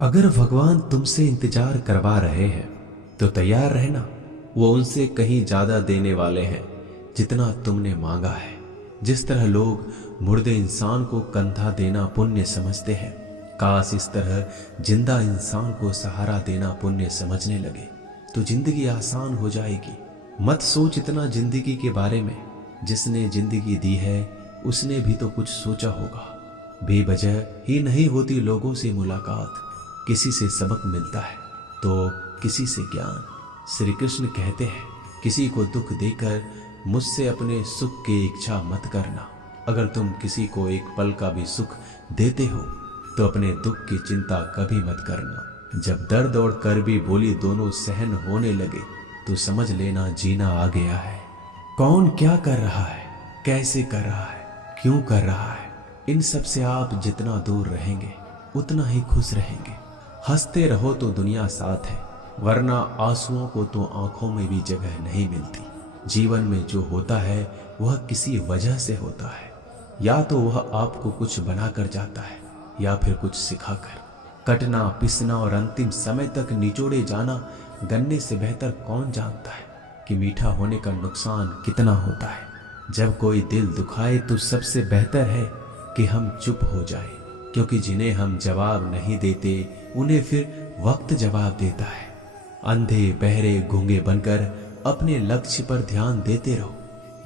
अगर भगवान तुमसे इंतजार करवा रहे हैं तो तैयार रहना। वो उनसे कहीं ज्यादा देने वाले हैं जितना तुमने मांगा है। जिस तरह लोग मुर्दे इंसान को कंधा देना पुण्य समझते हैं, काश इस तरह जिंदा इंसान को सहारा देना पुण्य समझने लगे तो जिंदगी आसान हो जाएगी। मत सोच इतना जिंदगी के बारे में। जिसने जिंदगी दी है उसने भी तो कुछ सोचा होगा। बेवजह ही नहीं होती लोगों से मुलाकात। किसी से सबक मिलता है तो किसी से ज्ञान। श्री कृष्ण कहते हैं, किसी को दुख देकर मुझसे अपने सुख की इच्छा मत करना। अगर तुम किसी को एक पल का भी सुख देते हो तो अपने दुख की चिंता कभी मत करना। जब दर्द और कड़वी बोली दोनों सहन होने लगे तो समझ लेना जीना आ गया है। कौन क्या कर रहा है, कैसे कर रहा है, क्यों कर रहा है, इन सब से आप जितना दूर रहेंगे उतना ही खुश रहेंगे। हंसते रहो तो दुनिया साथ है, वरना आंसुओं को तो आंखों में भी जगह नहीं मिलती। जीवन में जो होता है वह किसी वजह से होता है। या तो वह आपको कुछ बनाकर जाता है या फिर कुछ सिखाकर। कटना, पिसना और अंतिम समय तक निचोड़े जाना गन्ने से बेहतर कौन जानता है कि मीठा होने का नुकसान कितना होता है। जब कोई दिल दुखाए तो सबसे बेहतर है कि हम चुप हो जाएं, क्योंकि जिन्हें हम जवाब नहीं देते उन्हें फिर वक्त जवाब देता है। अंधे बहरे गूंगे बनकर अपने लक्ष्य पर ध्यान देते रहो।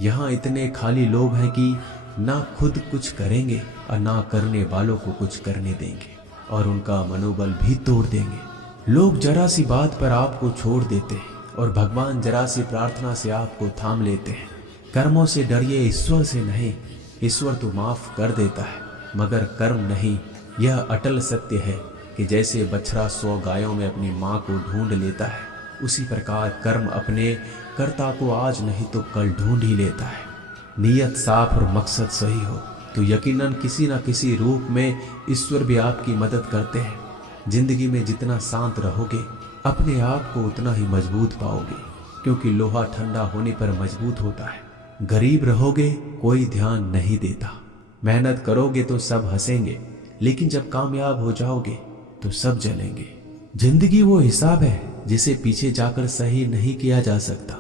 यहाँ इतने खाली लोग हैं कि ना खुद कुछ करेंगे और ना करने वालों को कुछ करने देंगे और उनका मनोबल भी तोड़ देंगे। लोग जरा सी बात पर आपको छोड़ देते हैं और भगवान जरा सी प्रार्थना से आपको थाम लेते हैं। कर्मों से डरिए, ईश्वर से नहीं। ईश्वर तो माफ कर देता है मगर कर्म नहीं। यह अटल सत्य है कि जैसे बछड़ा 100 गायों में अपनी माँ को ढूंढ लेता है, उसी प्रकार कर्म अपने कर्ता को आज नहीं तो कल ढूंढ ही लेता है। नीयत साफ और मकसद सही हो तो यकीनन किसी न किसी रूप में ईश्वर भी आपकी मदद करते हैं। जिंदगी में जितना शांत रहोगे अपने आप को उतना ही मजबूत पाओगे, क्योंकि लोहा ठंडा होने पर मजबूत होता है। गरीब रहोगे कोई ध्यान नहीं देता। मेहनत करोगे तो सब हंसेंगे, लेकिन जब कामयाब हो जाओगे तो सब जलेंगे। जिंदगी वो हिसाब है जिसे पीछे जाकर सही नहीं किया जा सकता।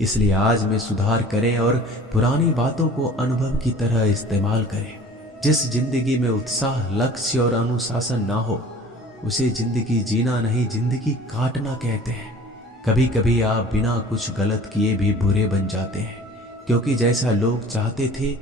इसलिए आज में सुधार करें और पुरानी बातों को अनुभव की तरह इस्तेमाल करें। जिस जिंदगी में उत्साह, लक्ष्य और अनुशासन ना हो उसे जिंदगी जीना नहीं, जिंदगी काटना कहते हैं। कभी कभी आप बिना कुछ गलत किए भी बुरे बन जाते हैं, क्योंकि जैसा लोग चाहते थे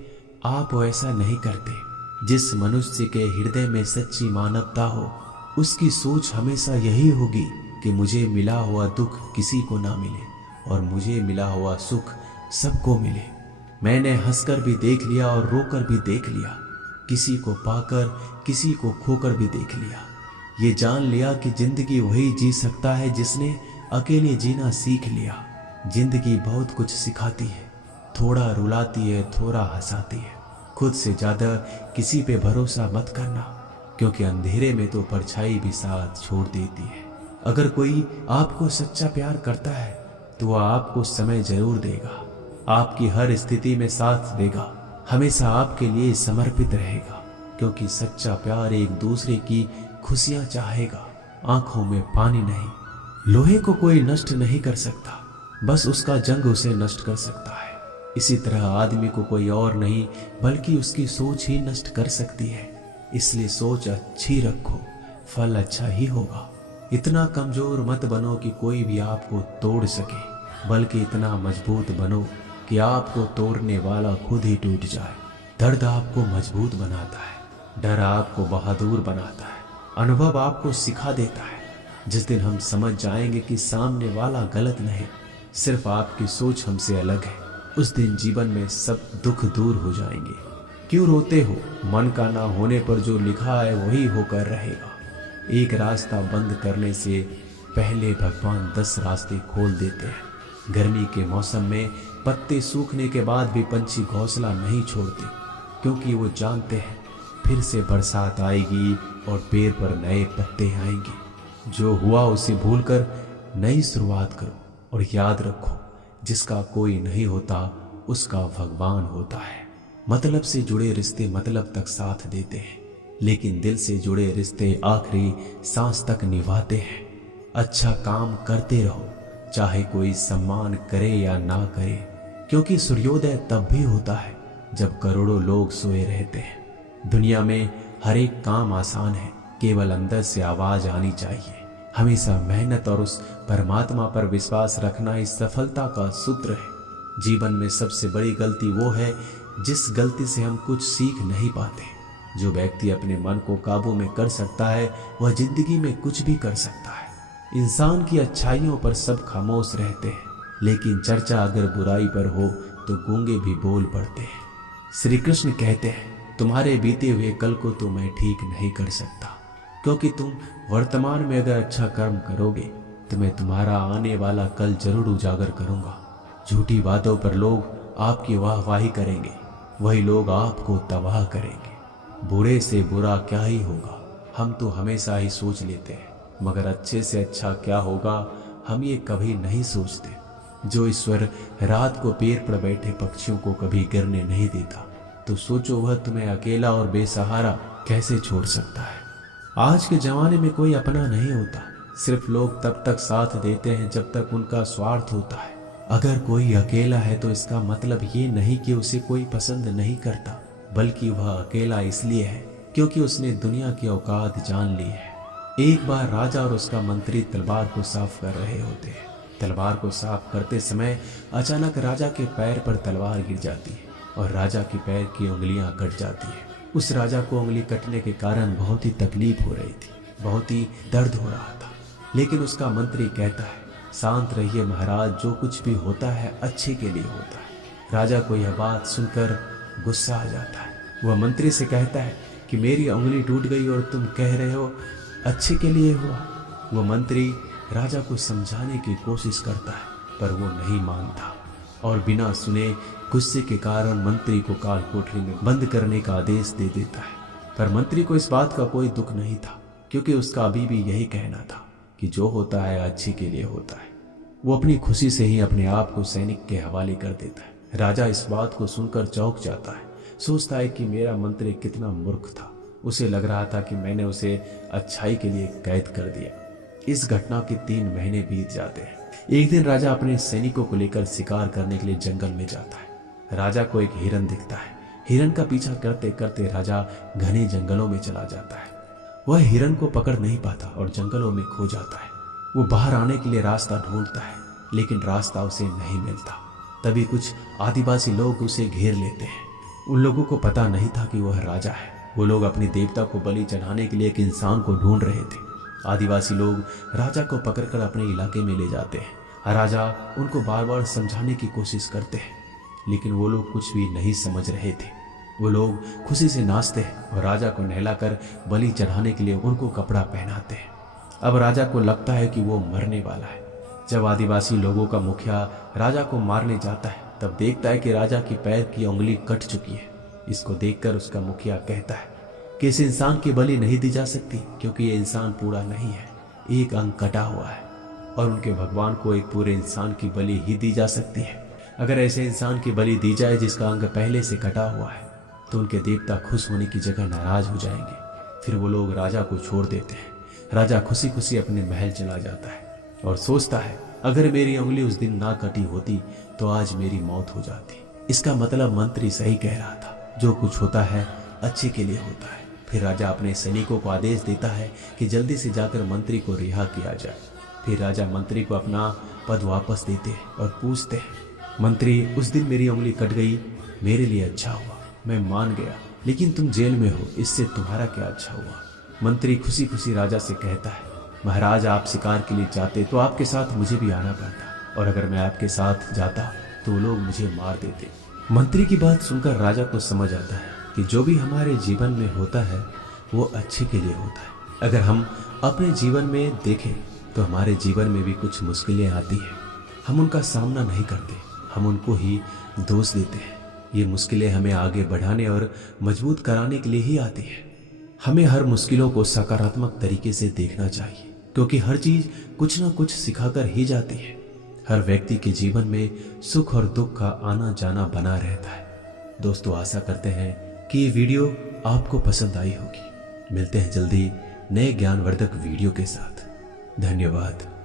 आप वैसा नहीं करते। जिस मनुष्य के हृदय में सच्ची मानवता हो उसकी सोच हमेशा यही होगी कि मुझे मिला हुआ दुख किसी को ना मिले और मुझे मिला हुआ सुख सबको मिले। मैंने हंसकर भी देख लिया और रोकर भी देख लिया, किसी को पाकर किसी को खोकर भी देख लिया। ये जान लिया कि जिंदगी वही जी सकता है जिसने अकेले जीना सीख लिया। जिंदगी बहुत कुछ सिखाती है, थोड़ा रुलाती है, थोड़ा हंसाती है। खुद से ज्यादा किसी पे भरोसा मत करना, क्योंकि अंधेरे में तो परछाई भी साथ छोड़ देती है। अगर कोई आपको सच्चा प्यार करता है तो वह आपको समय जरूर देगा, आपकी हर स्थिति में साथ देगा, हमेशा आपके लिए समर्पित रहेगा, क्योंकि सच्चा प्यार एक दूसरे की खुशियां चाहेगा, आंखों में पानी नहीं। लोहे को कोई नष्ट नहीं कर सकता, बस उसका जंग उसे नष्ट कर सकता है। इसी तरह आदमी को कोई और नहीं बल्कि उसकी सोच ही नष्ट कर सकती है। इसलिए सोच अच्छी रखो, फल अच्छा ही होगा। इतना कमजोर मत बनो कि कोई भी आपको तोड़ सके, बल्कि इतना मजबूत बनो कि आपको तोड़ने वाला खुद ही टूट जाए। दर्द आपको मजबूत बनाता है, डर आपको बहादुर बनाता है, अनुभव आपको सिखा देता है। जिस दिन हम समझ जाएंगे कि सामने वाला गलत नहीं, सिर्फ आपकी सोच हमसे अलग है, उस दिन जीवन में सब दुख दूर हो जाएंगे। क्यों रोते हो? मन का ना होने पर जो लिखा है वही होकर रहेगा। एक रास्ता बंद करने से पहले भगवान 10 रास्ते खोल देते हैं। गर्मी के मौसम में पत्ते सूखने के बाद भी पंछी घोंसला नहीं छोड़ते, क्योंकि वो जानते हैं फिर से बरसात आएगी और पेड़ पर नए पत्ते आएंगे। जो हुआ उसे भूलकर नई शुरुआत करो और याद रखो, जिसका कोई नहीं होता उसका भगवान होता है। मतलब से जुड़े रिश्ते मतलब तक साथ देते हैं, लेकिन दिल से जुड़े रिश्ते आखिरी सांस तक निभाते हैं। अच्छा काम करते रहो, चाहे कोई सम्मान करे या ना करे, क्योंकि सूर्योदय तब भी होता है जब करोड़ों लोग सोए रहते हैं। दुनिया में हर एक काम आसान है, केवल अंदर से आवाज आनी चाहिए। हमेशा मेहनत और उस परमात्मा पर विश्वास रखना इस सफलता का सूत्र है। जीवन में सबसे बड़ी गलती वो है जिस गलती से हम कुछ सीख नहीं पाते। जो व्यक्ति अपने मन को काबू में कर सकता है वह जिंदगी में कुछ भी कर सकता है। इंसान की अच्छाइयों पर सब खामोश रहते हैं, लेकिन चर्चा अगर बुराई पर हो तो गूंगे भी बोल पड़ते हैं। श्री कृष्ण कहते हैं, तुम्हारे बीते हुए कल को तो मैं ठीक नहीं कर सकता, क्योंकि तुम वर्तमान में अगर अच्छा कर्म करोगे तो मैं तुम्हारा आने वाला कल जरूर उजागर करूंगा। झूठी बातों पर लोग आपकी वाहवाही करेंगे, वही लोग आपको तबाह करेंगे। बुरे से बुरा क्या ही होगा, हम तो हमेशा ही सोच लेते हैं, मगर अच्छे से अच्छा क्या होगा हम ये कभी नहीं सोचते। जो ईश्वर रात को पेड़ पर बैठे पक्षियों को कभी गिरने नहीं देता, तो सोचो वह तुम्हें अकेला और बेसहारा कैसे छोड़ सकता है। आज के जमाने में कोई अपना नहीं होता, सिर्फ लोग तब तक साथ देते हैं जब तक उनका स्वार्थ होता है। अगर कोई अकेला है तो इसका मतलब ये नहीं कि उसे कोई पसंद नहीं करता, बल्कि वह अकेला इसलिए है क्योंकि उसने दुनिया की औकात जान ली है। एक बार राजा और उसका मंत्री तलवार को साफ कर रहे होते हैं। तलवार को साफ करते समय अचानक राजा के पैर पर तलवार गिर जाती है और राजा के पैर की उंगलियां कट जाती है। उस राजा को उंगली कटने के कारण बहुत ही तकलीफ हो रही थी, बहुत ही दर्द हो रहा था। लेकिन उसका मंत्री कहता है, शांत रहिए महाराज, जो कुछ भी होता है अच्छे के लिए होता है। राजा को यह बात सुनकर गुस्सा आ जाता है। वह मंत्री से कहता है कि मेरी उंगली टूट गई और तुम कह रहे हो अच्छे के लिए हुआ। वह मंत्री राजा को समझाने की कोशिश करता है, पर वो नहीं मानता और बिना सुने गुस्से के कारण मंत्री को काल कोठरी में बंद करने का आदेश दे देता है। पर मंत्री को इस बात का कोई दुख नहीं था, क्योंकि उसका अभी भी यही कहना था कि जो होता है अच्छे के लिए होता है। वो अपनी खुशी से ही अपने आप को सैनिक के हवाले कर देता है। राजा इस बात को सुनकर चौंक जाता है, सोचता है कि मेरा मंत्री कितना मूर्ख था। उसे लग रहा था कि मैंने उसे अच्छाई के लिए कैद कर दिया। इस घटना के 3 महीने बीत जाते हैं। एक दिन राजा अपने सैनिकों को लेकर शिकार करने के लिए जंगल में जाता है। राजा को एक हिरन दिखता है। हिरन का पीछा करते करते राजा घने जंगलों में चला जाता है। वह हिरन को पकड़ नहीं पाता और जंगलों में खो जाता है। वो बाहर आने के लिए रास्ता ढूंढता है, लेकिन रास्ता उसे नहीं मिलता। तभी कुछ आदिवासी लोग उसे घेर लेते हैं। उन लोगों को पता नहीं था कि वह राजा है। वो लोग अपने देवता को बलि चढ़ाने के लिए एक इंसान को ढूंढ रहे थे। आदिवासी लोग राजा को पकड़कर अपने इलाके में ले जाते हैं। राजा उनको बार बार समझाने की कोशिश करते हैं, लेकिन वो लोग कुछ भी नहीं समझ रहे थे। वो लोग खुशी से नाचते हैं और राजा को नहलाकर बलि चढ़ाने के लिए उनको कपड़ा पहनाते हैं। अब राजा को लगता है कि वो मरने वाला है। जब आदिवासी लोगों का मुखिया राजा को मारने जाता है, तब देखता है कि राजा की पैर की उंगली कट चुकी है। इसको देखकर उसका मुखिया कहता है कि इस इंसान की बलि नहीं दी जा सकती, क्योंकि ये इंसान पूरा नहीं है, एक अंग कटा हुआ है, और उनके भगवान को एक पूरे इंसान की बलि ही दी जा सकती है। अगर ऐसे इंसान की बलि दी जाए जिसका अंग पहले से कटा हुआ है, तो उनके देवता खुश होने की जगह नाराज हो जाएंगे। फिर वो लोग राजा को छोड़ देते हैं। राजा खुशी खुशी अपने महल चला जाता है और सोचता है, अगर मेरी उंगली उस दिन ना कटी होती तो आज मेरी मौत हो जाती। इसका मतलब मंत्री सही कह रहा था, जो कुछ होता है अच्छे के लिए होता है। फिर राजा अपने सैनिकों को आदेश देता है कि जल्दी से जाकर मंत्री को रिहा किया जाए। फिर राजा मंत्री को अपना पद वापस देते हैं और पूछते हैं, मंत्री, उस दिन मेरी उंगली कट गई, मेरे लिए अच्छा हुआ, मैं मान गया, लेकिन तुम जेल में हो, इससे तुम्हारा क्या अच्छा हुआ? मंत्री खुशी खुशी राजा से कहता है, महाराज, आप शिकार के लिए जाते तो आपके साथ मुझे भी आना पड़ता, और अगर मैं आपके साथ जाता तो वो लोग मुझे मार देते। मंत्री की बात सुनकर राजा को समझ आता है कि जो भी हमारे जीवन में होता है वो अच्छे के लिए होता है। अगर हम अपने जीवन में देखें तो हमारे जीवन में भी कुछ मुश्किलें आती हैं, हम उनका सामना नहीं करते, हम उनको ही दोष देते हैं। ये मुश्किलें हमें आगे बढ़ाने और मजबूत कराने के लिए ही आती हैं। हमें हर मुश्किलों को सकारात्मक तरीके से देखना चाहिए, क्योंकि हर चीज कुछ ना कुछ सिखाकर ही जाती है। हर व्यक्ति के जीवन में सुख और दुख का आना जाना बना रहता है। दोस्तों, आशा करते हैं कि ये वीडियो आपको पसंद आई होगी। मिलते हैं जल्दी नए ज्ञानवर्धक वीडियो के साथ। धन्यवाद।